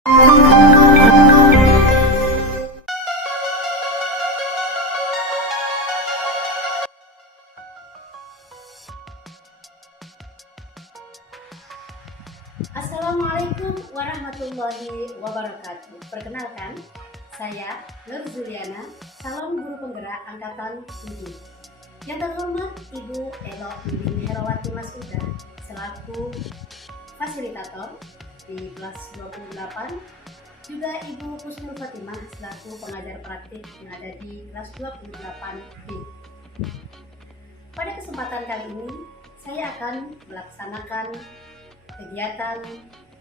Assalamualaikum warahmatullahi wabarakatuh. Perkenalkan, saya Nur Juliana, calon guru penggerak angkatan 7. Yang terhormat Ibu Elo Bidin Herawati Masuda selaku fasilitator di kelas 28, juga Ibu Kusnul Fatimah selaku pengajar praktik yang ada di kelas 28B. Pada kesempatan kali ini, saya akan melaksanakan kegiatan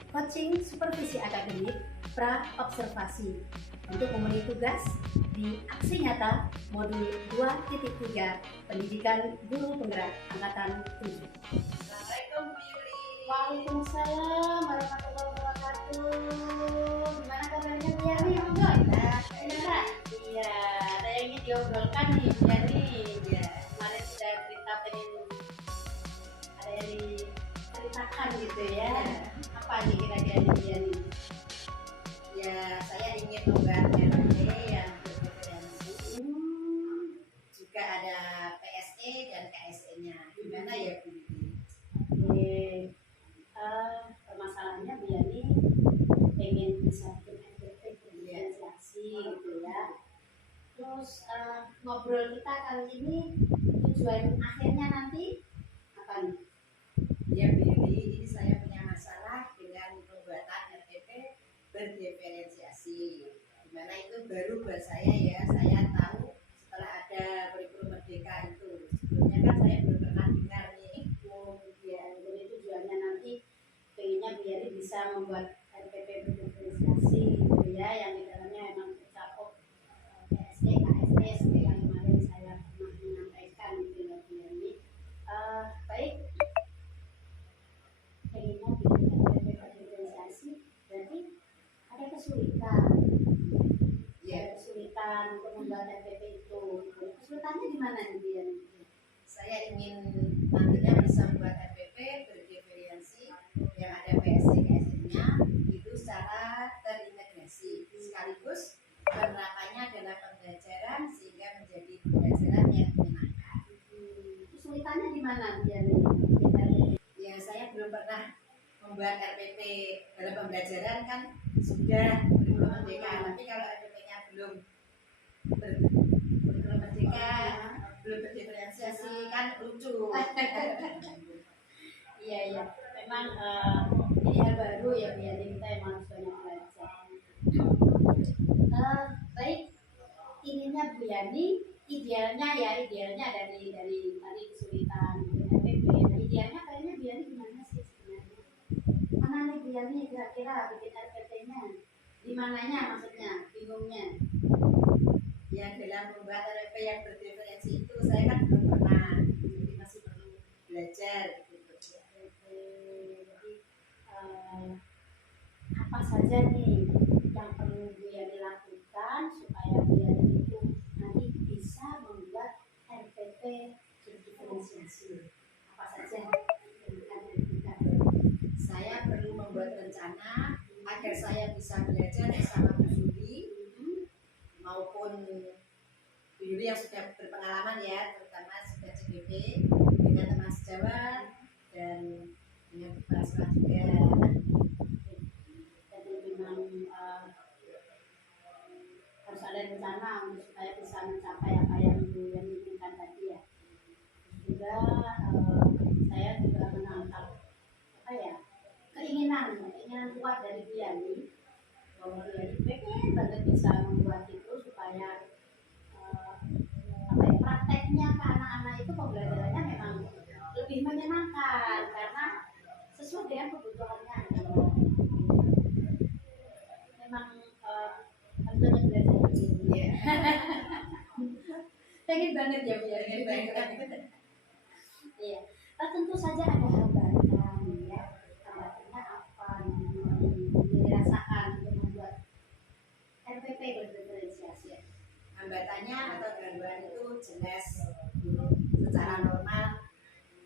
coaching supervisi akademik pra-observasi untuk memenuhi tugas di aksi nyata modul 2.3 pendidikan guru penggerak angkatan 7. Assalamualaikum Bu Yuli. Waalaikumsalam warahmatullahi wabarakatuh. Gimana kabarnya Bu Yani? Benar? Iya, ada yang ingin diobrolkan nih Bu Yani. Ya, kemarin sudah cerita pengen ada yang diceritakan gitu ya. Apa nih kira-kira Bu Yani? Ya, saya ingin membuat RT yang berpreferensi. Juga ada PSE dan KSE-nya. Gimana ya Bu Yuli? Oke, permasalahannya Bu Yani pengen bisa bikin RPP diferensiasi gitu ya. Terus ngobrol kita kali ini tujuan akhirnya nanti apa nih? Ya Bu Yuli, ini saya punya masalah dengan pembuatan RPP berdiferensiasi. Dimana itu baru buat saya ya. Saya tahu setelah ada kurikulum merdeka itu. Sebelumnya kan saya belum pernah dengar nih. Ya, jadi tujuannya nanti pengennya Bu Yani bisa membuat RPP berdiferensiasi gitu ya, yang di dalamnya memang tercakup PSE, KSE seperti yang kemarin saya pernah menyampaikan gitu ya Bu Yani. Baik, pengennya bikin RPP berdiferensiasi berarti ada kesulitan. Ya, Kesulitan untuk membuat RPP itu. Kesulitannya di mana nih Bu Yani? saya ingin nantinya bisa membuat RPP berdiferensi yang ada PSE KSE-nya itu secara terintegrasi, sekaligus penerapannya dalam pembelajaran sehingga menjadi pembelajaran yang menyenangkan. Kesulitannya di mana Bu Yani? Ya, saya belum pernah membuat RPP dalam pembelajaran kan sudah kurikulum merdeka, tapi kalau RPP-nya belum kurikulum merdeka, belum berdiferensiasi kan lucu. Iya, memang ini hal baru ya Bu Yani, kita emang harus banyak belajar. Baik, ininya Bu Yani, idealnya dari tadi kesulitan RPP. Nah, idealnya kayaknya Bu Yani gimana sih sebenarnya? Mana nih Bu Yani kira-kira bikin RPP-nya? Di mananya maksudnya? Bingungnya? Ya, dalam membuat RPP yang berdiferensi itu saya kan belum pernah, jadi masih perlu belajar gitu. Jadi apa saja nih yang perlu Bu Yani lakukan supaya Bu Yani itu nanti bisa membuat RPP berdiferensiasi? Apa saja yang akan dilakukan? Saya perlu membuat rencana agar saya bisa belajar bersama Bu Yuli maupun Bu Yuli yang sudah berpengalaman ya, terutama sudah CBB dengan teman sejawat dan dengan kepala sekolah juga. Jadi memang harus ada rencana untuk supaya bisa mencapai apa yang Bu Yani inginkan tadi ya. Juga saya juga menangkap apa ya, keinginan kuat dari Bu Yani bahwa Bu Yani pengen banget bisa membuat itu supaya apa ya, prakteknya ke anak-anak itu pembelajarannya memang lebih menyenangkan karena sesuai dengan kebutuhannya. Memang harus banyak belajar. Ya, Pengen banget ya Bu Yani. pengen banget. Iya, tentu saja ada hambatan ya. Hambatannya apa yang dirasakan untuk membuat RPP berdiferensiasi? Hambatannya atau gangguan itu jelas secara normal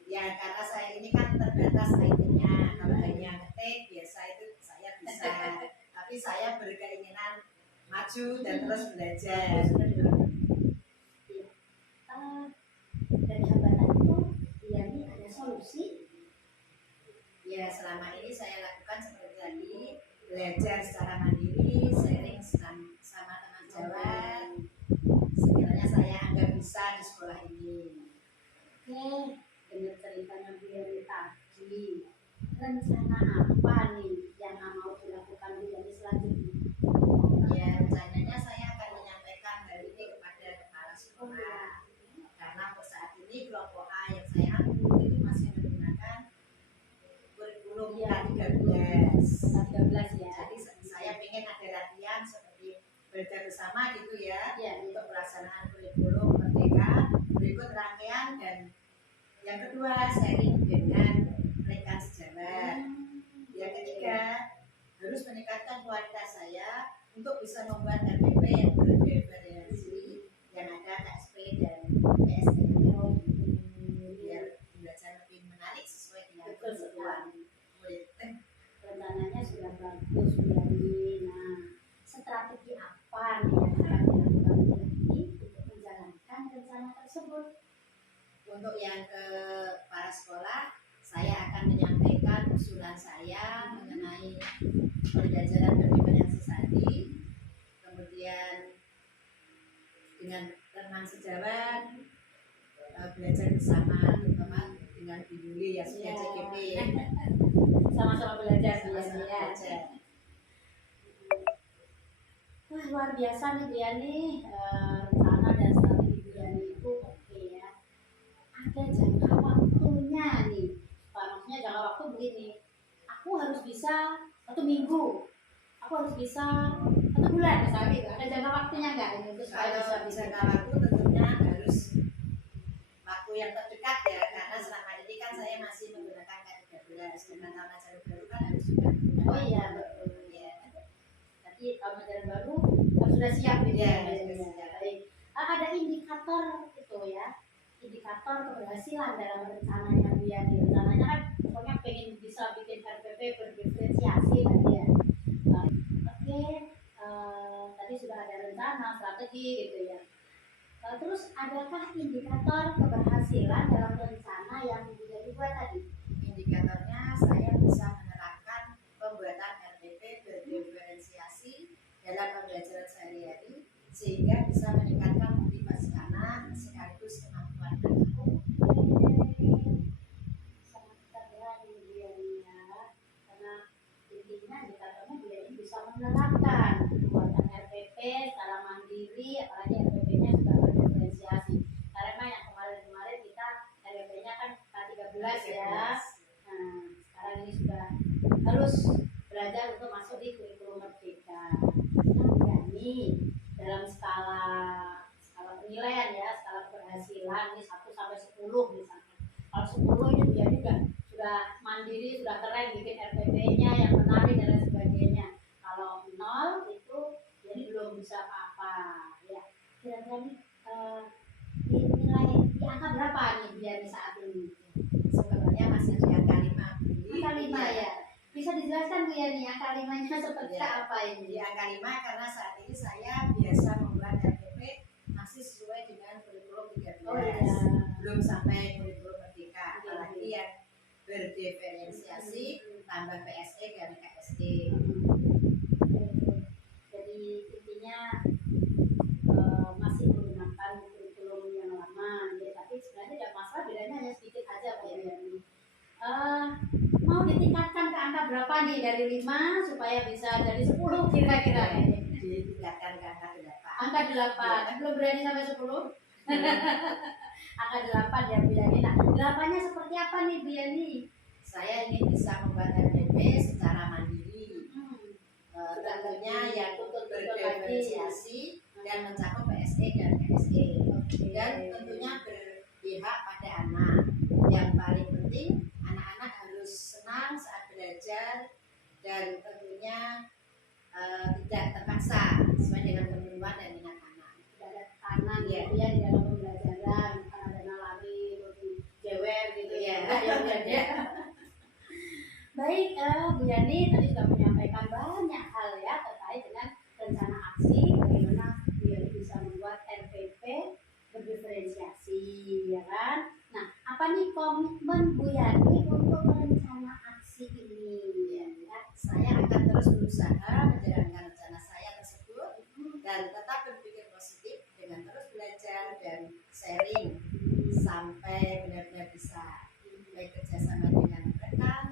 ya, karena saya ini kan terbatas IT-nya. Kalau hanya ngetik biasa itu saya bisa, tapi tapi saya berkeinginan maju dan terus belajar. Dari hambatan itu Yani ada solusi? Ya, selama ini saya lakukan seperti tadi, belajar secara mandiri, sharing sama teman jawab. Sekiranya saya anggap bisa di sekolah ini. Oke, dengar ceritanya Bu Yani tadi, rencana apa nih yang mau dilakukan Bu Yani selanjutnya? Ya, rencananya saya akan menyampaikan hal ini kepada kepala sekolah. Karena untuk saat ini kelompok A yang saya ambil itu masih menggunakan kurikulum K13. Ya. Jadi saya ingin ada latihan seperti belajar bersama gitu ya, untuk pelaksanaan kurikulum merdeka, berikut rangkaian, dan yang kedua sharing dengan rekan sejawat. Yang ketiga harus meningkatkan kualitas saya untuk bisa membuat RPP yang bervariasi, yang ada KSP dan PSE, biar belajar lebih menarik sesuai dengan kebutuhan murid. Rencananya sudah bagus Bu Yani. Nah, strategi apa nih yang akan dilakukan Bu Yani untuk menjalankan rencana tersebut? Untuk yang ke para sekolah, saya akan menyampaikan usulan saya mengenai pembelajaran bervariasi tadi, kemudian dengan teman sejawat, belajar bersama teman-teman dengan Bu Yuli yang sudah CGP, Sama-sama belajar Bu sama-sama Yani ya. belajar. Wah, luar biasa nih Bu Yani. Rencana dan strategi Bu Yani itu oke ya. Ada jangka waktunya nih. Maksudnya jangka waktu begini. Aku harus bisa 1 minggu. Aku harus bisa 1 bulan misalnya gitu. Ada jangka waktunya nggak ini untuk supaya bisa Kalau bisa jangka waktu tentunya harus waktu yang terdekat ya, karena selama ini kan saya masih menggunakan K13, dengan tahun ajaran baru kan harus juga menggunakan. Oh iya betul ya. Jadi tahun ajaran baru harus sudah siap gitu Iya, ya. sudah siap. Baik. Ada indikator itu ya. Indikator keberhasilan dalam rencananya Bu Yani. Rencananya kan pokoknya pengen bisa bikin RPP berdiferensiasi tadi ya. Oke, tadi sudah ada rencana, strategi gitu ya. Terus adakah indikator keberhasilan dalam rencana yang Bu Yani buat tadi? Indikatornya saya bisa menerapkan pembuatan RPP berdiferensiasi dalam pembelajaran sehari-hari sehingga bisa meningkatkan motivasi anak sekaligus kemampuan anak. Sangat keren Bu Yani ya. Karena intinya indikatornya Bu Yani bisa menerapkan pembuatan RPP secara mandiri, apalagi RPP-nya sudah berdiferensiasi. Karena yang kemarin-kemarin kita RPP-nya kan K13 ya. Nah, sekarang ini sudah harus belajar untuk masuk di kurikulum merdeka. Nah, Yani dalam skala penilaian ya, skala keberhasilan ini 1 sampai 10 misalnya. Kalau 10 ini Bu Yani sudah mandiri, sudah keren bikin RPP-nya yang menarik dan lain sebagainya. Kalau 0 itu jadi belum bisa apa-apa ya. Kira-kira nih dinilai di angka berapa nih Bu Yani saat ini? Sebenarnya masih di angka 5. Angka 5 ya. Bisa dijelaskan Bu Yani angka 5-nya seperti Ya, apa ini? di angka 5 karena saat ini saya biasa membuat RPP masih sesuai dengan kurikulum 13. Oh iya. Belum sampai kurikulum merdeka, apalagi yang berdiferensiasi tambah PSE dan KSD. Jadi intinya masih menggunakan kurikulum yang lama ya, tapi sebenarnya tidak masalah, bedanya hanya sedikit aja Bu Yani. Mau ditingkatkan ke angka berapa nih dari 5 supaya bisa jadi 10 kira-kira ini? Ditingkatkan ke angka 8. Angka 8, belum berani sampai 10? Angka 8 ya Bu Yani. Nah, 8-nya seperti apa nih Bu Yani? Saya ingin bisa membuat RPP secara mandiri, tentunya yang berdiferensiasi dan mencakup PSE dan KSE, dan tentunya berpihak pada anak. Yang paling penting anak-anak harus senang saat belajar dan tentunya tidak terpaksa, sesuai dengan kebutuhan dan minat anak. Tidak ada tekanan Ya. gitu ya di dalam pembelajaran, bukan ada nalari, jewer gitu ya. Baik, Bu Yani tadi sudah menyampaikan banyak hal ya komitmen Bu Yani untuk rencana aksi ini? Ya, saya akan terus berusaha menjalankan rencana saya tersebut dan tetap berpikir positif dengan terus belajar dan sharing sampai benar-benar bisa baik kerjasama dengan rekan,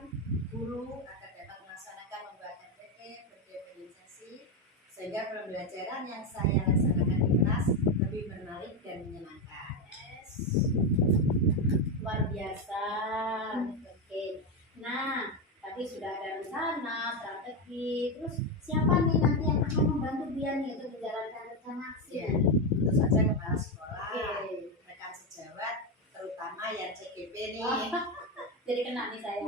guru agar dapat melaksanakan membuat RPP berdiferensiasi sehingga pembelajaran yang saya laksanakan di kelas lebih menarik dan menyenangkan. Luar biasa. Oke. Nah, tadi sudah ada rencana, strategi. Terus siapa nih nanti yang akan membantu Bu Yani untuk menjalankan rencana aksi? Ya, tentu saja kepala sekolah, Oke. rekan sejawat, terutama yang CGP nih, Jadi kena nih saya.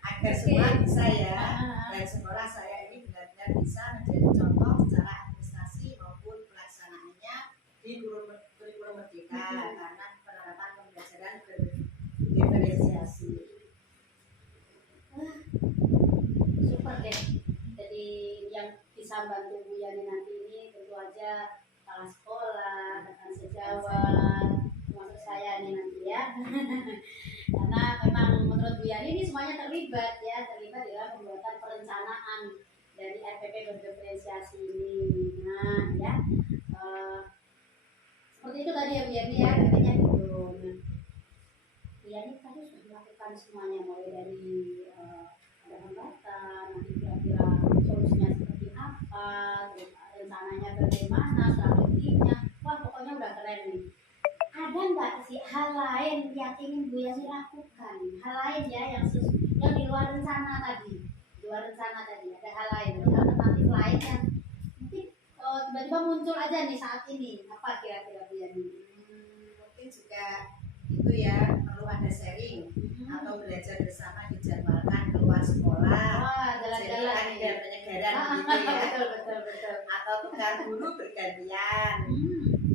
agar semua bisa ya. Dan sekolah saya ini benar-benar bisa menjadi contoh secara administrasi maupun pelaksanaannya di kurikulum merdeka karena penerapan pembelajaran berdiferensiasi. Super deh. Jadi yang bisa bantu Bu Yani nanti ini tentu aja kepala sekolah, rekan sejawat, termasuk saya nih nanti ya. Karena memang menurut Bu Yani ini semuanya terlibat dalam pembuatan perencanaan dari RPP berdiferensiasi ini. Nah, ya. Seperti itu tadi ya Bu Yani ya, katanya gitu. Nah, Bu Yani tadi sudah melakukan semuanya mulai dari ada hambatan, nanti kira-kira solusinya seperti apa, terus rencananya bagaimana, strateginya. Wah, pokoknya udah keren nih. Ada nggak sih hal lain yang ingin Bu Yani lakukan? Hal lain ya yang di luar rencana tadi. Di luar rencana tadi ada hal lain, terus alternatif lain yang mungkin tiba-tiba muncul aja nih saat ini. Apa kira-kira Bu Yani? Mungkin juga itu ya perlu ada sharing atau belajar bersama dijadwalkan keluar sekolah. Wah, Jadi jalan-jalan. ada penyegaran gitu ya. Betul. Atau tukar guru bergantian,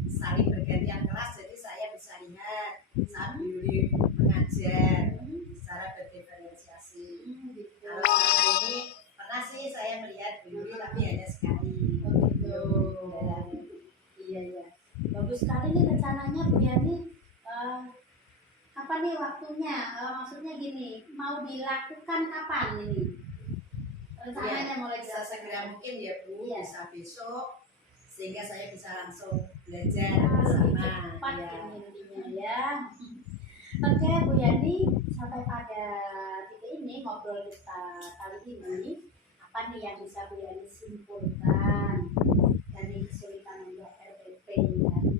saling bergantian kelas. Jadi saya bisa lihat saat Yuri mengajar secara berdiferensiasi. Gitu. Kalau selama ini pernah sih saya melihat Yuri tapi hanya sekali. Oh, gitu. Iya. Bagus sekali nih rencananya Bu Yani. Kapan nih waktunya? Maksudnya gini, mau dilakukan kapan ini? Rencananya mulai bisa segera mungkin ya Bu, Iya. bisa besok sehingga saya bisa langsung belajar lebih bersama. cepat Ya. ini intinya ya. Oke Bu Yani, sampai pada titik ini ngobrol kita kali ini, apa nih yang bisa Bu Yani simpulkan dari kesulitan membuat RPP tadi?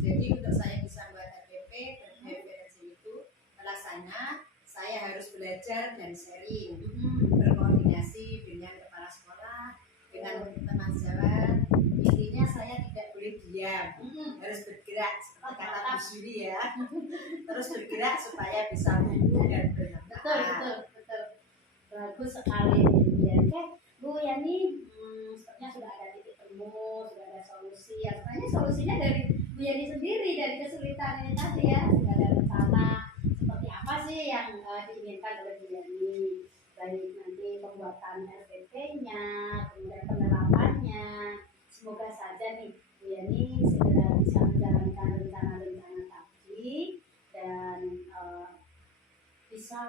Jadi untuk saya bisa buat RPP berdiferensi itu pelaksana saya harus belajar dan sharing, berkoordinasi dengan kepala sekolah, dengan teman sejawat. Intinya saya tidak boleh diam, harus bergerak seperti kata Bu Suri ya. Terus bergerak supaya bisa tumbuh dan bermanfaat. Betul. Bagus sekali Bu Yani. Oke, Bu Yani, sepertinya sudah ada titik temu, sudah ada solusi. Ya, sebenarnya solusinya dari Bu Yani sendiri, dari kesulitan ini tadi ya. Sudah ada rencana seperti apa sih yang diinginkan oleh Bu Yani. Baik nanti pembuatan RPP-nya, kemudian penerapannya. Semoga saja nih Bu Yani segera bisa menjalankan rencana-rencana tadi dan bisa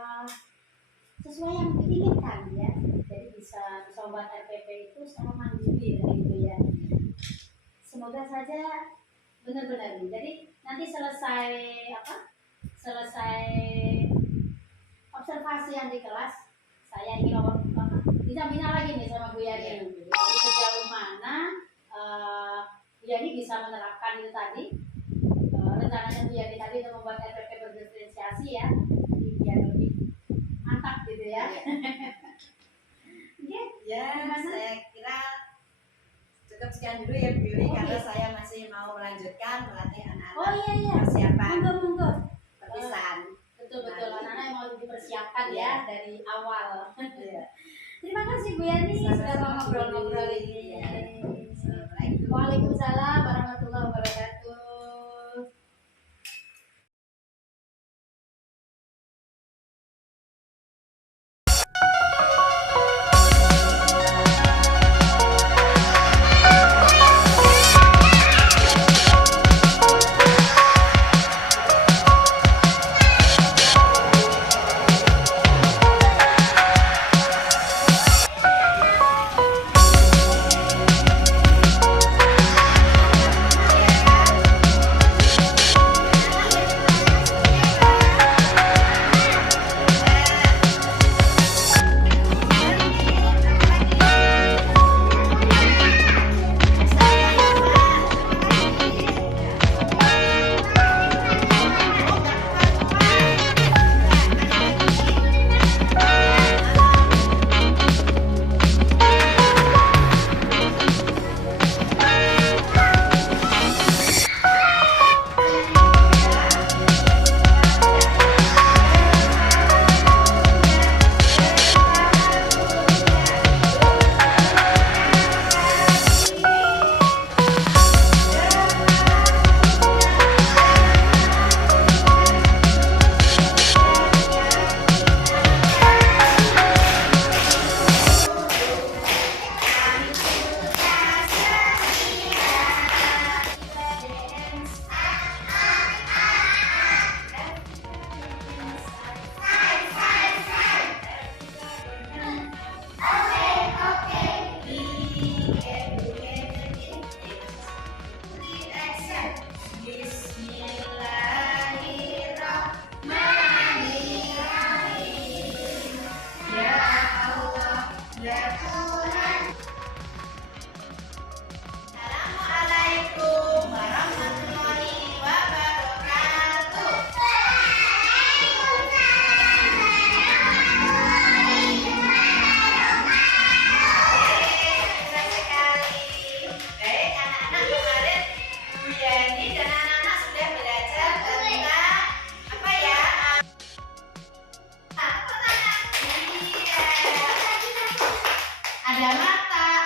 sesuai yang diinginkan ya. Jadi bisa membuat RPP itu secara mandiri gitu ya. Semoga saja benar-benar nih. Jadi nanti selesai observasi yang di kelas, saya ingin bina lagi nih sama Bu Yani. Jadi sejauh mana Bu Yani bisa menerapkan itu tadi, rencananya Bu Yani tadi untuk membuat RPP berdiferensiasi ya. Jadi biar lebih mantap gitu ya. Oke. Ya, Gimana? saya kira cukup sekian dulu ya Bu Yuri, Oke. karena saya masih mau melanjutkan melatih anak-anak Oh iya. persiapan Monggo. perpisahan. Betul. Anak-anak yang mau dipersiapkan ya dari awal. Iya. Terima kasih Bu Yani sudah Sama-sama, mau ngobrol-ngobrol Bu ini. Yuri. Assalamualaikum. Waalaikumsalam warahmatullahi wabarakatuh.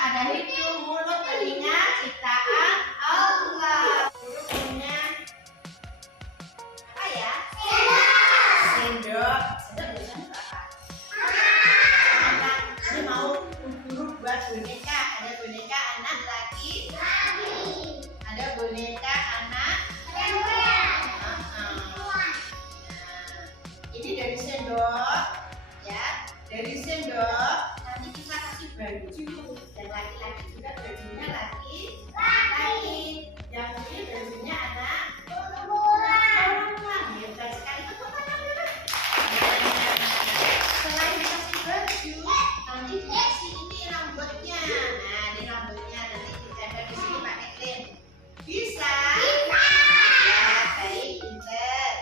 ada hidung, mulut, telinga, ciptaan Allah. Guru punya apa ya? Sendok. Sendok biasanya apa? Ini mau guru buat boneka. Ada boneka anak laki. Ada boneka anak. Ini dari sendok, ya. Dari sendok nanti kita kasih baju. Dan laki-laki juga bajunya laki. Yang ini bajunya anak. Perempuan. Hebat sekali. Selain dikasih baju, nanti dikasih ini rambutnya. Nah, ini rambutnya nanti ditempel di sini pakai lem. Bisa? Ya, baik, pinter.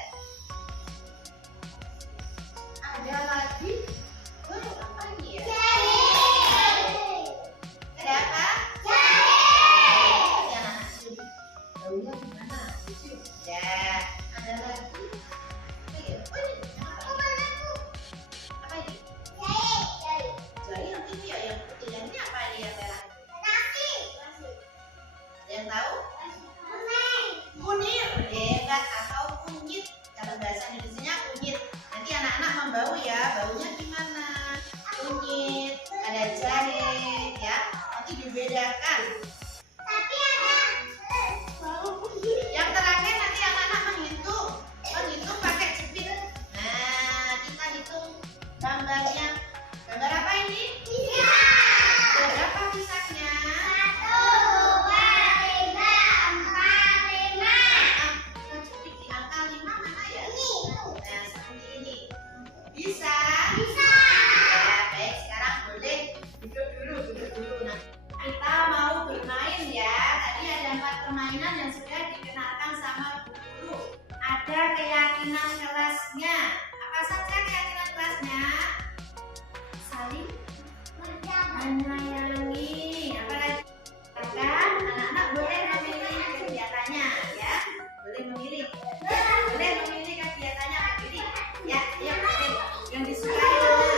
Ada lagi? Apa ini ya? Ada apa? Ini anak kecil. Baunya gimana? Lucu. Ya, ada lagi. Apa ya? Oh, ini apa ini? Apa ini? Jari yang ini ya, yang putih. Yang ini apa ini yang merah? Ada yang tahu? Kunir, hebat, atau kunyit. Kalau bahasa Indonesia kunyit. Nanti anak-anak membau ya, baunya gimana? Kunyit, ada jahe, ya. Nanti dibedakan. Yang terakhir nanti anak-anak menghitung pakai jepit. Nah, kita hitung gambarnya. Gambar apa ini? Ada berapa pisahnya? Jepit di angka 5 mana ya? Nah, seperti ini. Bisa? Ya, baik. Sekarang boleh duduk dulu. Nah, kita mau bermain ya. Tadi ada 4 permainan yang sudah dikenalkan sama Bu Guru. Ada keyakinan kelasnya. Apa saja keyakinan kelasnya? Saling menyayangi. Apa lagi? Anak-anak boleh memilih kegiatannya ya. Boleh memilih kegiatannya. Pilih. Ya, ayo pilih. Yang disukai mana?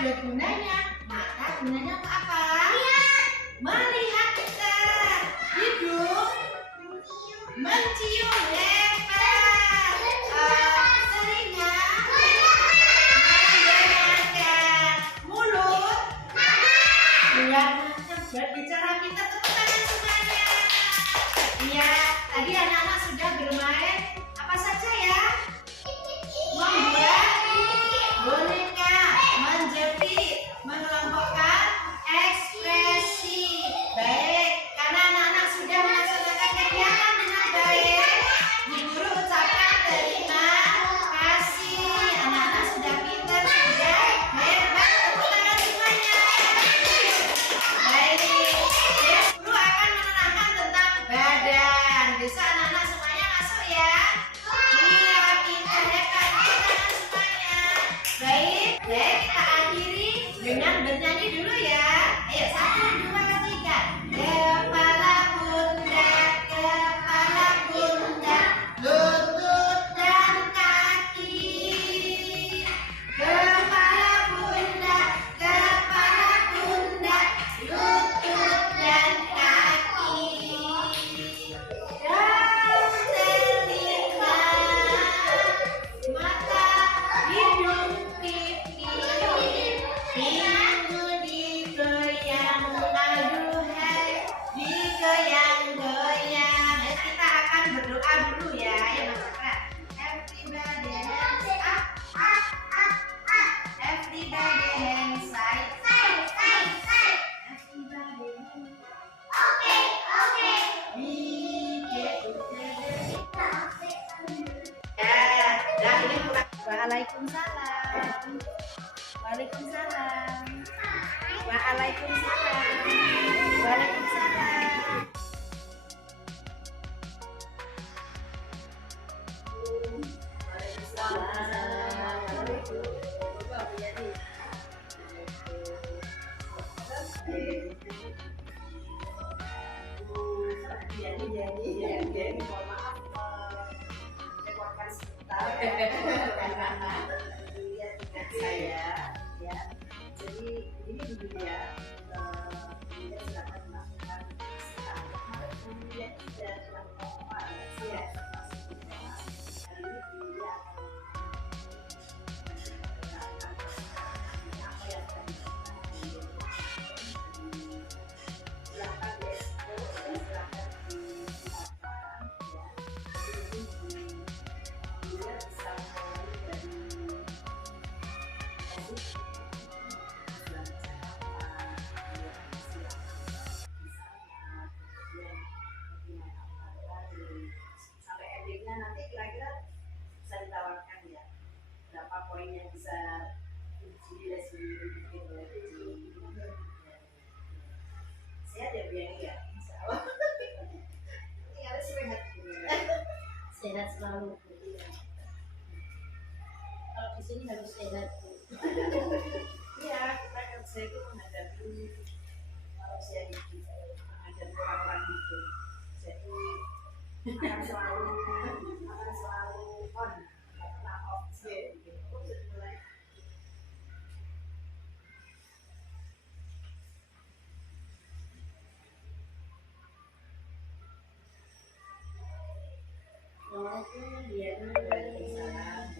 ada gunanya. Mata gunanya untuk apa? Melihat kita. Hidung mencium hebat. Telinga mendengarkan. Mulut yang berbicara. Kita tepuk tangan semuanya. Iya, tadi anak-anak sudah bermain apa saja ya? Membuat boneka, menjepit, mengelompokkan ekspresi. Baik, karena anak-anak sudah melaksanakan kegiatan dengan baik, Bu Guru ucapkan terima kasih. Anak-anak sudah pintar, sudah hebat. Tepuk tangan semuanya. Baik, Guru akan menerangkan tentang badan. Bisa anak-anak semuanya masuk ya. Iya, pintar hebat. Tepuk tangan semuanya. Baik, ya kita akhiri dengan bernyanyi dulu ya. Ayo, 1, 2, 3. Kepala pundak, lutut dan kaki. Kepala pundak, lutut dan kaki. Dan telinga, mata, hidung, pipi, pinggul digoyang, aduh hai, digoyang-goyang. Kita akan berdoa dulu ya, ya Mas Cakra. Everybody hands up, everybody hands side, everybody hands. We get together. Ya, dah ini bukan. Waalaikumsalam. Waalaikumsalam. Waalaikumsalam. Waalaikumsalam. Jadi, mohon maaf melewatkan sebentar. Lihat dengan saya, ya. Jadi ini dulu ya. Kemudian silakan melakukan kemudian sudah dilakukan ya. Hari ini dia apa yang akan silakan silakan sampai endingnya nanti kira-kira bisa ditawarkan ya berapa poin yang bisa dinilai sendiri gitu. Saya ada biaya ya, insya Allah. Ini harus sehat dulu. Sehat selalu. Kalau di sini harus sehat. Iya, kita kerja itu menghadapi manusia hidup, menghadapi orang-orang hidup. Jadi akan selalu on, nggak pernah off. Gitu. Sudah mulai. Assalamualaikum, Waalaikumsalam.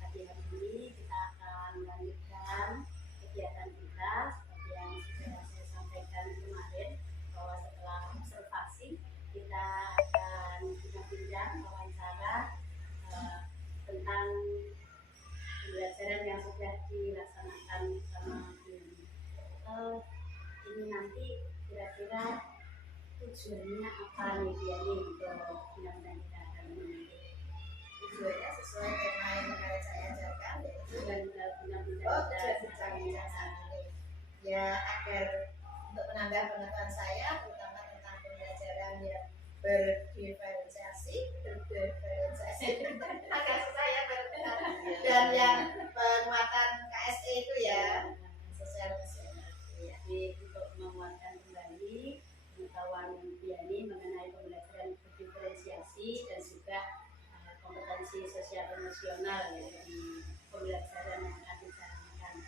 Pagi hari ini kita akan melanjutkan kegiatan kita seperti yang sudah saya sampaikan kemarin, bahwa setelah observasi kita akan bincang wawancara tentang pembelajaran yang sudah dilaksanakan sama ini nanti kira-kira tujuannya apa nih dia nih untuk benar-benar kita akan menanti. Tujuannya sesuai tema yang kemarin saya ajarkan, yaitu benar-benar kita ya agar untuk menambah pengetahuan saya terutama tentang pembelajaran yang berdiferensiasi agak susah ya dan yang penguatan KSE itu ya sosial emosional. Jadi untuk menguatkan kembali pengetahuan Diani mengenai pembelajaran berdiferensiasi dan juga kompetensi sosial emosional ya, di pembelajaran yang akan dijalankan.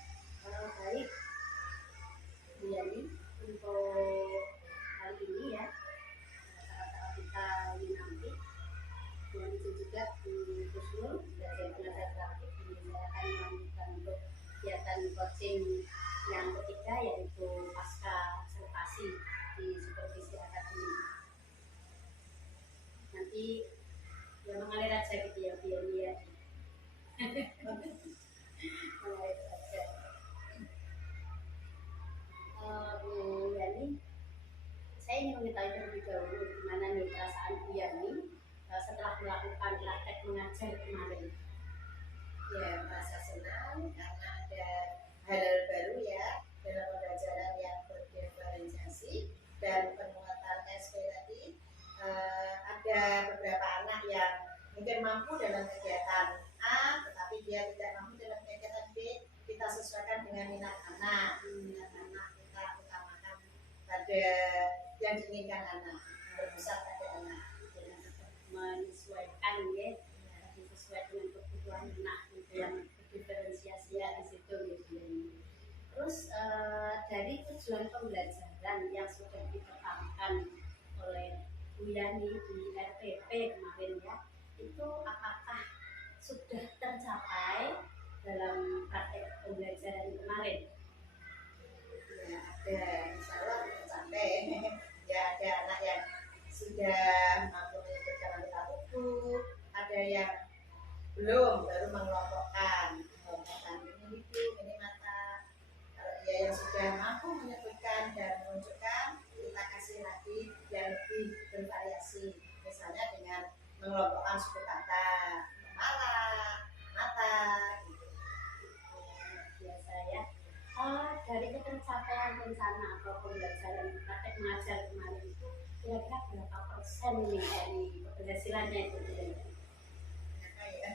ya mengalir aja gitu ya biar dia mengalir aja. Bu Yani, saya ingin mengetahui terlebih dahulu gimana nih perasaan Bu Yani setelah melakukan praktek mengajar kemarin. Ya, merasa senang karena ada hal baru ya dalam pembelajaran yang berdiferensiasi dan penguatan SP tadi. Ada beberapa anak yang mungkin mampu dalam kegiatan A, tetapi dia tidak mampu dalam kegiatan B. Kita sesuaikan dengan minat anak. Minat anak kita utamakan pada yang diinginkan anak, berpusat pada anak. Menyesuaikan ya, sesuai dengan kebutuhan anak yang berdiferensiasi ya di situ gitu. Terus dari tujuan pembelajaran yang sudah ditetapkan oleh Bu Yani di RPP kemarin ya, itu apakah sudah tercapai dalam praktek pembelajaran kemarin? Ya, ada, insya Allah tercapai. Ya, ada anak yang sudah mampu menyebutkan anggota tubuh, ada yang belum, baru mengelompokkan ini hidung, ini mata. Kalau dia yang sudah mampu menyebutkan dan menunjukkan, kita kasih lagi yang lebih bervariasi, misalnya dengan mengelompokkan suku kata, kepala, mata, gitu. Biasa ya. Dari ketercapaian rencana atau pembelajaran praktek mengajar kemarin itu kira-kira berapa persen nih dari keberhasilannya itu? Apa ya?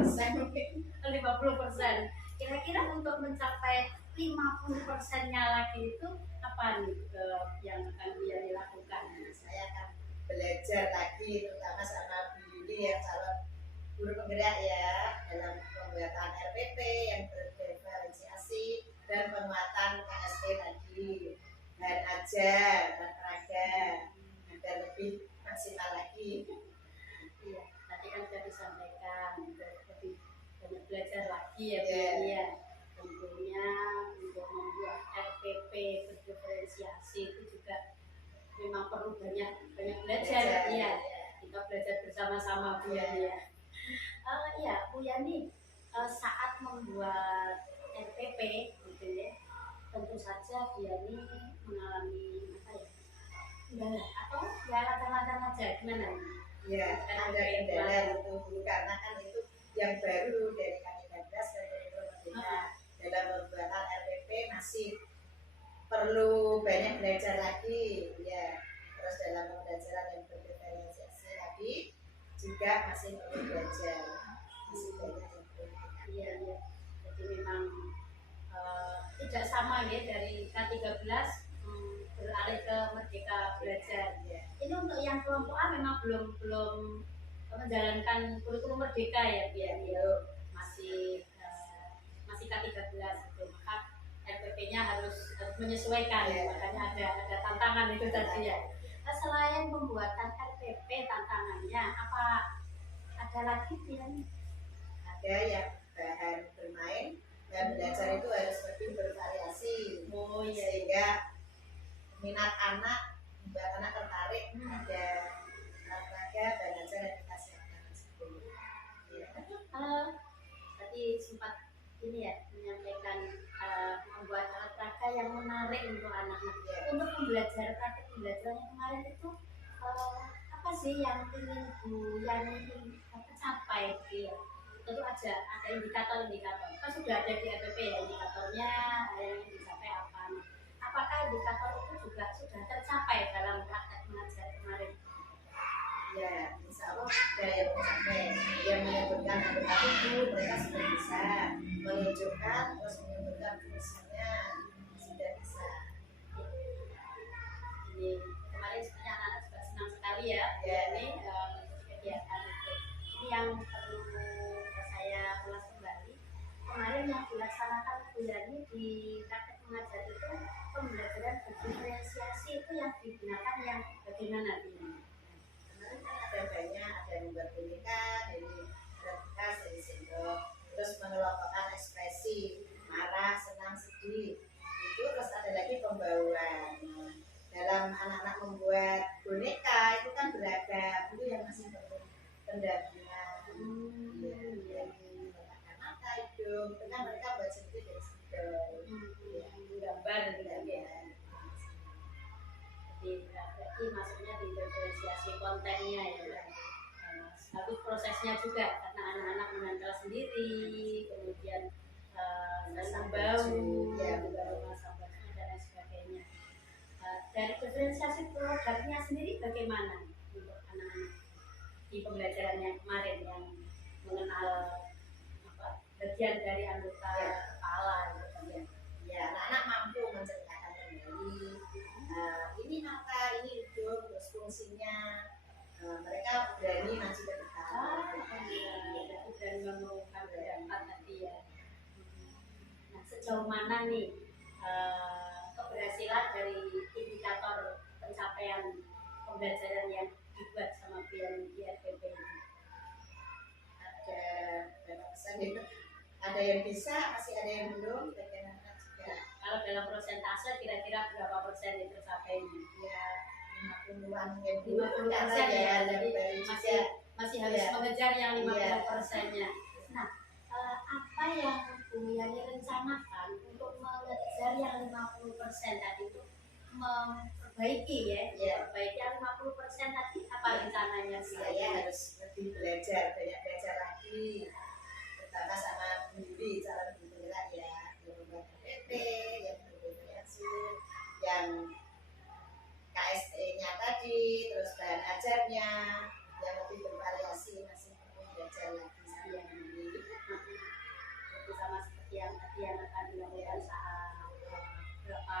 Persen mungkin 50%. Kira-kira untuk mencapai 50%-nya lagi itu apa nih yang akan dia lakukan? saya akan belajar lagi, terutama sama Bu Yuli yang calon guru penggerak ya, dalam pembuatan RPP yang berdiferensiasi dan penguatan KSP tadi, dan ajar dan peraga agar lebih maksimal lagi. Iya, tadi kan sudah disampaikan lebih banyak belajar lagi ya Bu Iya. ya. Tentunya untuk membuat RPP berdiferensiasi itu juga memang perlu banyak belajar. Iya, kita belajar bersama-sama Bu Yani ya. Iya Bu Yani, saat membuat RPP gitu ya, tentu saja Bu Yani mengalami apa ya, kendala atau ya lancar-lancar aja gimana? Ya, ada kendala itu Bu, karena kan itu yang baru dari K13 dan Kurikulum Merdeka. Dalam pembuatan RPP masih perlu banyak belajar lagi ya. Terus dalam pembelajaran yang berdiferensiasi tadi juga masih perlu belajar, masih banyak yang perlu. Iya, iya. Jadi memang tidak sama ya dari K13 beralih ke Merdeka Belajar. Ya. Ini untuk yang kelompok A memang belum menjalankan kurikulum Merdeka ya Bu Yani. Masih K13 itu, maka RPP-nya harus menyesuaikan ya. Makanya ada tantangan itu tadi ya. Nah, selain pembuatan RPP tantangannya apa ada lagi yang Ada yang bahan bermain dan belajar itu harus lebih bervariasi. Sehingga minat anak, membuat anak tertarik. Ada olahraga dan ajar yang kita siapkan sebelum. Ya. Tadi sempat ini ya menyampaikan membuat alat peraga yang menarik untuk anak-anak. Untuk praktek pembelajaran yang kemarin itu apa sih yang ingin Bu Yani capai gitu ya? Tentu ada indikator-indikator. Kan sudah ada di RPP ya indikatornya yang dicapai apa? Nah, apakah indikator itu juga sudah tercapai dalam praktek mengajar kemarin? Ya, insya Allah ada yang mencapai, yang menyebutkan anggota tubuh, mereka sudah bisa menunjukkan, terus menyebutkan fungsinya sudah bisa. Ini kemarin sebenarnya anak-anak juga senang sekali ya, ini kegiatan itu. Ini yang perlu saya ulas kembali. Kemarin yang dilaksanakan Bu Yani di praktek mengajar itu pembelajaran berdiferensiasi itu yang digunakan yang bagaimana ini? Ada banyak, ada yang membuat boneka, dari kertas, dari sendok, terus mengelompokkan ekspresi marah, senang, sedih. Itu terus ada lagi pembauan. Dalam anak-anak membuat boneka itu kan beragam, itu yang masih perlu pendampingan. Ya, menggunakan mata, hidung, karena mereka buat sendiri dari spidol. Gambar gitu ya. Berarti maksudnya di diferensiasi kontennya ya. Tapi prosesnya juga karena anak-anak menempel sendiri, kemudian dan bau, juga memasak bajunya dan lain sebagainya. Dari diferensiasi produknya sendiri bagaimana untuk anak-anak di pembelajaran yang kemarin yang mengenal bagian dari anggota kepala gitu kan ya. Ya, anak-anak mampu menceritakan kembali ini mata, ini hidung, terus fungsinya. Mereka berani maju ke depan. Dan mengungkapkan pendapat tadi ya. Nah, sejauh mana nih keberhasilan dari indikator pencapaian pembelajaran yang dibuat sama PNP ini? Ada berapa persen itu? Ada yang bisa, masih ada yang belum. Bagian anak juga. Kalau dalam persentase kira-kira berapa persen itu tercapai? Ya, 50-an ya, 50% ya, jadi masih harus mengejar yang 50%-nya. Nah, apa yang Bu Yani rencanakan untuk mengejar yang 50% tadi itu memperbaiki ya? Memperbaiki yang 50% tadi apa rencananya? Saya harus lebih banyak belajar lagi, terutama sama pendiri, calon penggerak ya, yang membuat KTP, yang bervariasi, yang KSE-nya tadi, terus bahan ajarnya yang lebih bervariasi, masih perlu belajar lagi saya sendiri. Itu sama seperti yang tadi yang akan dilakukan saat berapa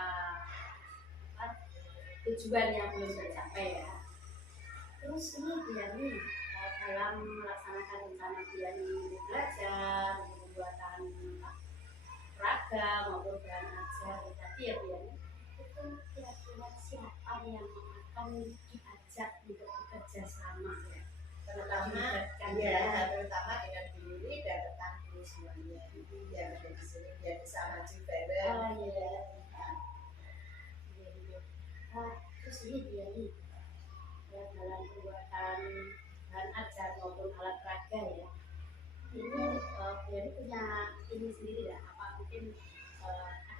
tujuan yang belum tercapai ya. Terus ini Yani dalam melaksanakan rencana Yani belajar, pembuatan seragam maupun bahan ajar tadi ya Yani, itu kira-kira siapa yang akan diajak untuk bekerja sama ya? Terutama dengan diri dan rekan guru semuanya yang ada di sini biar bisa maju bareng. Terus ini dia nih ya, dalam pembuatan bahan ajar maupun alat peraga ya, ini dia punya ini sendiri ya, apa mungkin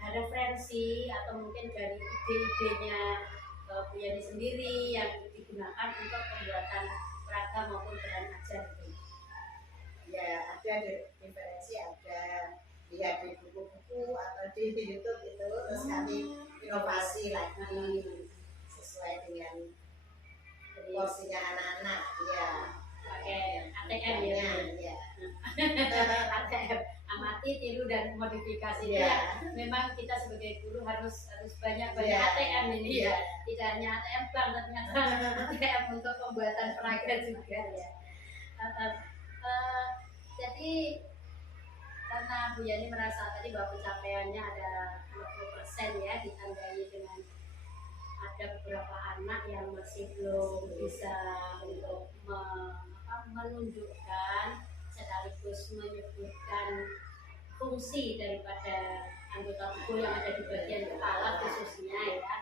ada referensi atau mungkin dari ide-idenya Bu Yani sendiri yang digunakan untuk pembuatan peraga maupun bahan ajar gitu. Ya, ada referensi, ada lihat di buku-buku atau di YouTube itu, terus kami inovasi lagi sesuai dengan porsinya anak-anak. Ya, pakai ATM ya. ATM, amati, tiru dan modifikasi ya. Memang kita sebagai guru harus banyak ATM ini ya. Tidak hanya ATM bank, ternyata ATM untuk pembuatan peraga juga ya. Jadi karena Bu Yani merasa tadi bahwa pencapaiannya ada 50% ya, ditandai dengan ada beberapa anak yang masih belum bisa untuk menunjukkan sekaligus menyebutkan fungsi daripada anggota tubuh yang ada di bagian kepala khususnya ya.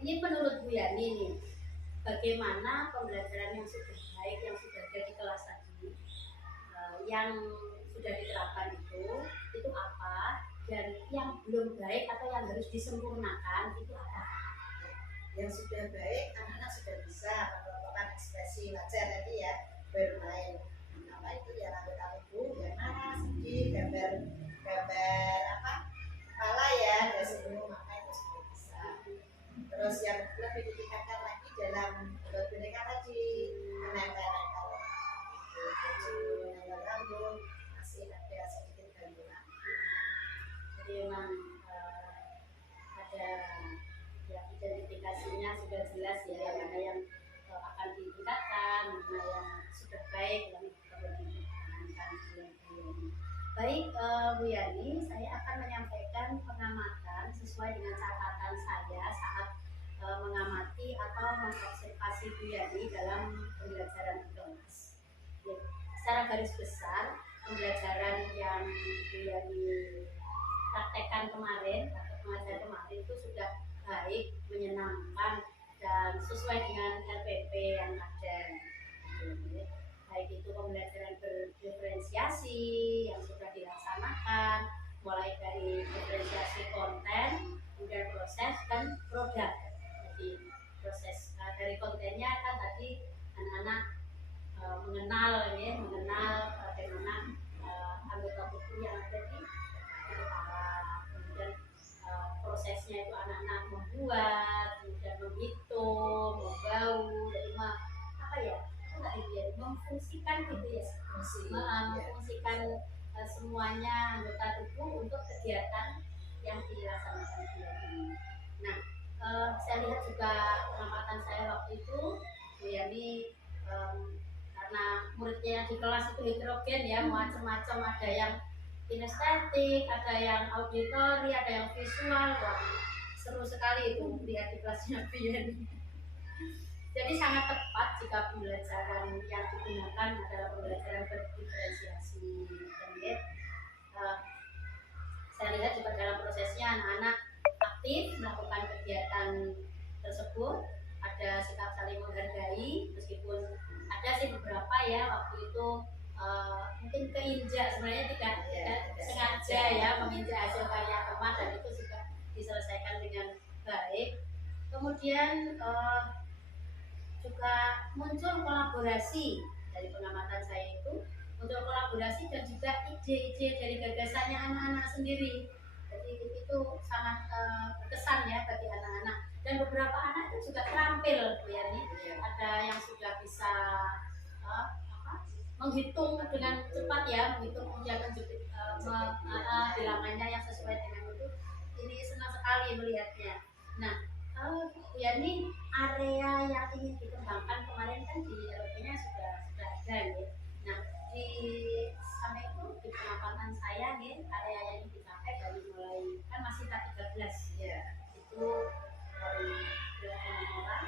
Ini menurut Bu Yani nih, bagaimana pembelajaran yang sudah baik, yang sudah ada di kelas tadi, yang sudah diterapkan itu apa, dan yang belum baik atau yang harus disempurnakan itu apa? Yang sudah baik, anak-anak sudah bisa melakukan ekspresi wajar tadi ya, bermain apa itu ya, rambut tubuh ya, marah, sedih, gambar kepala ya, dan sebelum maka itu sudah bisa. Terus yang lebih ditingkatkan lagi dalam boneka tadi, menempel-nempel baju, menempel rambut, masih ada sedikit gangguan. Jadi memang ada ya, identifikasinya sudah jelas ya, mana yang akan ditingkatkan, mana yang sudah baik, yang perlu dipertahankan. Baik Bu Yani, saya akan menyampaikan pengamatan sesuai dengan catatan saya saat mengamati atau mengobservasi Bu Yani dalam pembelajaran di kelas. Ya, secara garis besar pembelajaran yang Bu Yani praktekkan kemarin atau pengajar kemarin itu sudah baik, menyenangkan dan sesuai dengan yang ada. Gitu. Baik itu pembelajaran berdiferensiasi yang sudah dilaksanakan, mulai dari diferensiasi konten, kemudian proses dan produk. Jadi proses dari kontennya kan tadi anak-anak mengenal bagaimana anggota tubuh yang ada di kepala, kemudian prosesnya itu anak-anak membuat, kemudian menghitung, membau, jadi apa ya, memfungsikan gitu ya, memfungsikan semuanya anggota tubuh untuk kegiatan yang dilaksanakan ini. Nah, saya lihat juga pengamatan saya waktu itu, Bu Yani, karena muridnya di kelas itu heterogen ya, macam-macam, ada yang kinestetik, ada yang auditori, ada yang visual. Wah, seru sekali itu lihat di kelasnya Bu Yani. Jadi sangat tepat jika pembelajaran yang digunakan adalah pembelajaran berdiferensiasi. Dan saya lihat juga dalam prosesnya anak-anak aktif melakukan kegiatan tersebut, ada sikap saling menghargai, meskipun ada sih beberapa ya waktu itu mungkin keinjak, sebenarnya tidak sengaja ya menginjak hasil karya teman, dan itu juga diselesaikan dengan baik. Kemudian juga muncul kolaborasi dari pengamatan saya itu, muncul kolaborasi dan juga ide-ide dari gagasannya anak-anak sendiri. Jadi itu sangat berkesan ya bagi anak-anak, dan beberapa anak itu juga terampil ya nih. Ada yang sudah bisa menghitung dengan cepat ya, menghitung kemudian menjepit bilangannya yang sesuai dengan itu. Ini senang sekali melihatnya. Nah, ya ini area yang ingin dikembangkan kemarin kan di LP-nya sudah ada ya. Nah, di sampai itu di pengamatan saya nih, area yang ingin dipakai dari mulai kan masih K13 ya, itu dari orang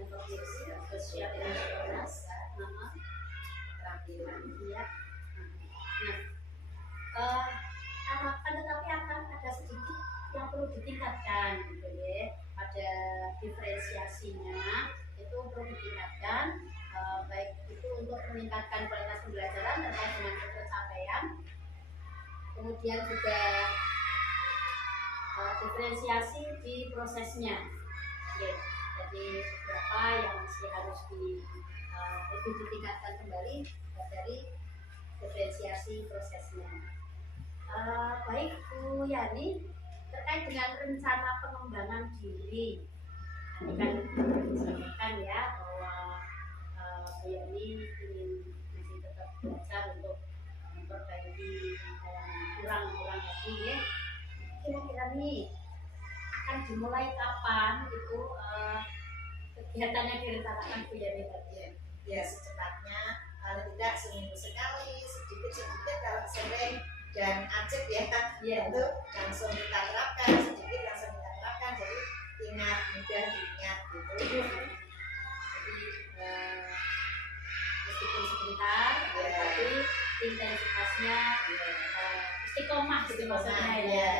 untuk sosial dan kerampilan ya. Nah, akan tetapi akan ada sedikit yang perlu ditingkatkan gitu ya. Ada diferensiasinya itu perlu ditingkatkan, baik itu untuk meningkatkan kualitas pembelajaran terkait dengan pencapaian, kemudian juga diferensiasi di prosesnya. Oke, jadi beberapa yang masih harus lebih ditingkatkan kembali dari diferensiasi prosesnya. Baik Bu Yani, terkait dengan rencana pengembangan diri, nanti kan disampaikan ya bahwa Bu Yani ingin masih tetap belajar untuk memperbaiki yang kurang tadi ya. Kira-kira nih akan dimulai kapan itu kegiatannya direncanakan Bu Yani tadi ya? Ya secepatnya, kalau tidak seminggu sekali, sedikit kalau sering dan acep ya, itu langsung kita terapkan, sedikit langsung kita terapkan, jadi ingat, mudah diingat gitu. Jadi meskipun sebentar, tapi intensitasnya istiqomah gitu maksudnya ya.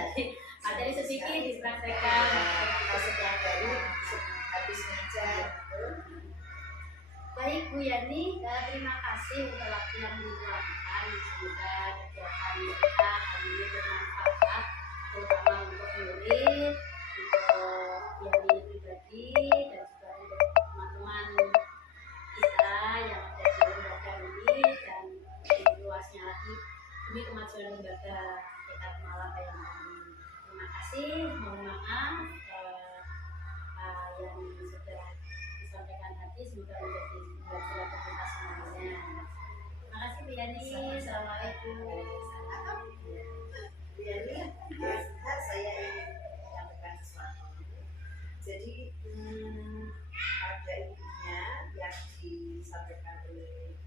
Materi sedikit dipraktekkan, setiap hari habis ngajar gitu. Baik Bu Yani, terima kasih untuk waktu yang diluangkan. Semoga kegiatan kita hari ini bermanfaat, terutama untuk murid, untuk Yani pribadi, dan juga untuk teman-teman kita yang ada di lembaga ini, dan lebih luasnya lagi demi kemajuan lembaga Tekad Malaka yang kami. Terima kasih, mohon maaf yang sudah disampaikan tadi, semoga menjadi pelajaran untuk kita semuanya. Terima kasih Bu Yani. Assalamualaikum. Bu Yani, saya ingin menyampaikan sesuatu. Jadi ada intinya yang disampaikan oleh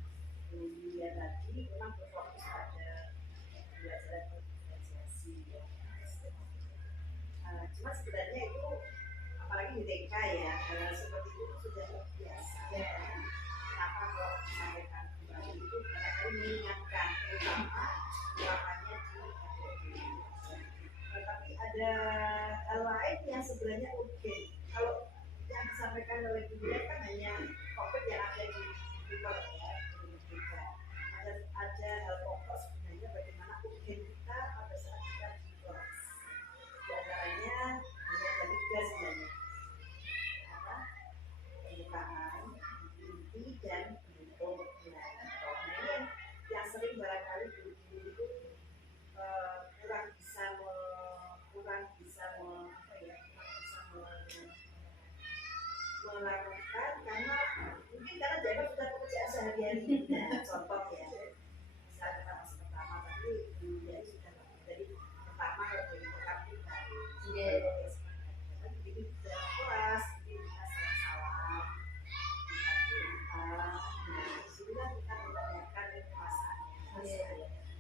Bu Yulia tadi memang berfokus pada pembelajaran berdiferensiasi ya. Cuma sebenarnya itu apalagi di TK ya, seperti itu sudah biasa. Kenapa kok disampaikan kembali itu? Karena kami mengingatkan terutama ulangannya di adik-adik. Tapi ada hal lain yang sebenarnya urgen. Kalau yang disampaikan oleh Bu Yulia kan hanya COVID yang ada di luar ya, ada hal pokok sebenarnya bagaimana kemudian kita pada saat kita di kelas. Di antaranya hanya ada 3 sebenarnya, apa, pembukaan, inti dan bentuk. Nah ini yang sering barangkali guru-guru itu kurang bisa melakukan karena mungkin karena mereka sudah pekerjaan sehari-hari. Nah, contoh ya, misalnya kita masih pertama tapi ya sudah dari pertama dari pertama jadi dalam kelas jadi kita salam-salam, kita doa, nah disitulah kita menanyakan perasaannya.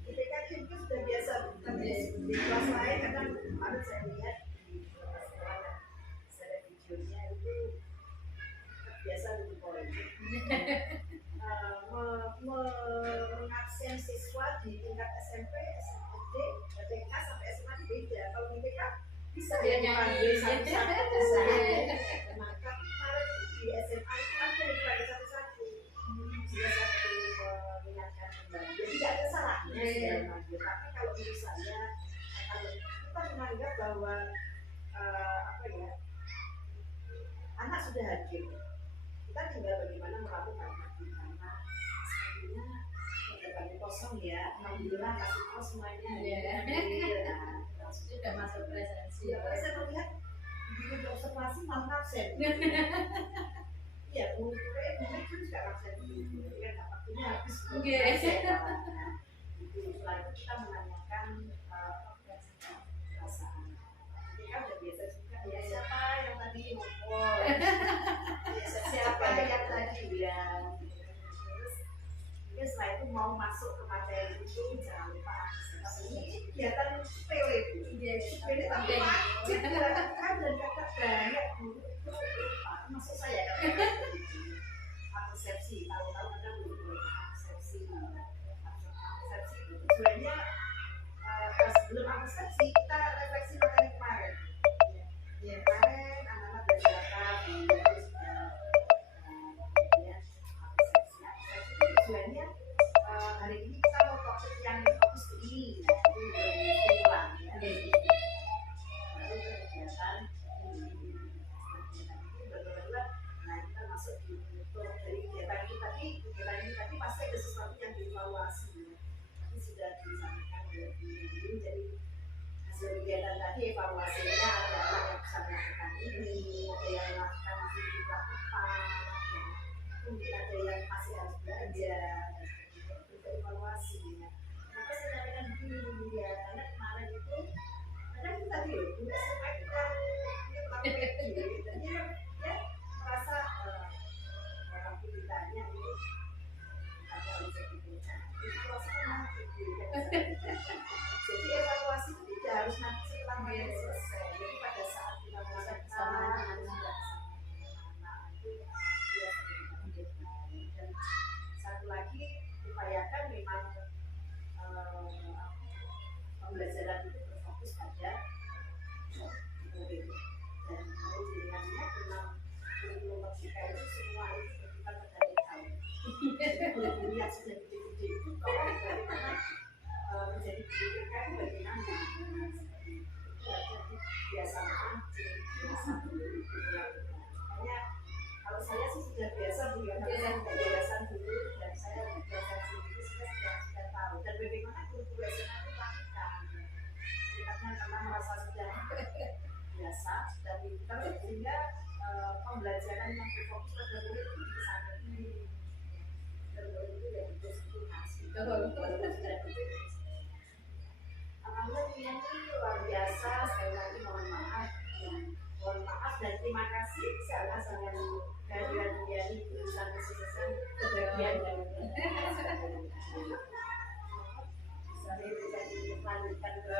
Ketika itu sudah biasa di kelas lain kadang kemarin saya lihat di kelas sekolah saya videonya itu biasa di poin mengabsen siswa di tingkat SMP, SMP, TK sampai SMA beda. Kalau di TK bisa ya dipanggil satu-satu. Maka kemarin di SMA itu ada yang dipanggil satu-satu. Dia satu mengingatkan kembali. Jadi tidak ada salahnya ya manggil. Tapi kalau menurut saya, kalau kita menganggap bahwa apa ya, anak sudah hadir. Kita tinggal bagaimana melakukan hati karena sepertinya kami kosong ya, alhamdulillah kasih tahu semuanya sudah masuk presensi. Ya, saya melihat begitu observasi malah absen. Iya, mungkin itu juga absen. Jadi kan waktunya habis. Setelah itu kita menanyakan perasaan. Kita udah biasa juga ya, siapa yang tadi ngobrol. Siapa yang tadi bilang. Terus mungkin setelah itu mau masuk ke materi itu jangan lupa ini kegiatan sepele itu. Sepele tapi wajib dilakukan dan kakak banyak guru itu lupa. Maksud saya kan persepsi, tahu-tahu ada guru persepsi. Persepsi itu tujuannya sebelum persepsi kita refleksi materi kemarin. Kemarin anak-anak belajar apa? Tujuannya hari ini kita mau topik yang fokus ke ini, itu ulang ya. Lalu kegiatan berdua, nah kita masuk di untuk dari kegiatan ini tadi pasti ada sesuatu yang dievaluasi, tapi sudah disampaikan oleh guru. Jadi hasil kegiatan tadi evaluasinya adalah yang bisa melakukan ini, ada yang melakukan masih dilakukan. Mungkin ada yang masih harus belajar untuk evaluasi ya. Maka saya katakan begini ya, karena kemarin itu kadang kita juga sampai kita melakukan ya merasa aktivitasnya itu ada jadi evaluasi memang jadi evaluasi itu tidak harus nanti setelah materi selesai. Jadi pada saat kita melakukan satu lagi upayakan memang pembelajaran itu berfokus pada murid dan kemudiannya memang kurikulum kita itu semua itu berkaitan dengan tahun. Guru-guru yang sudah gede-gede itu kalau bagaimana menjadi guru mereka itu bagaimana biasa mancing, biasa makanya kalau saya sih sudah biasa belajar yayasan dulu dan saya belajar sendiri sudah tahu dan bagaimana guru-guru SMA itu lakukan karena merasa sudah biasa sudah pintar sehingga pembelajaran yang berfokus pada murid itu bisa dan murid itu ya betul betul hasil alhamdulillah ini luar biasa. Sekali lagi mohon maaf dan terima kasih sangat kehadiran Diani jurusan kesuksesan kebahagiaan dan saya bisa dilanjutkan ke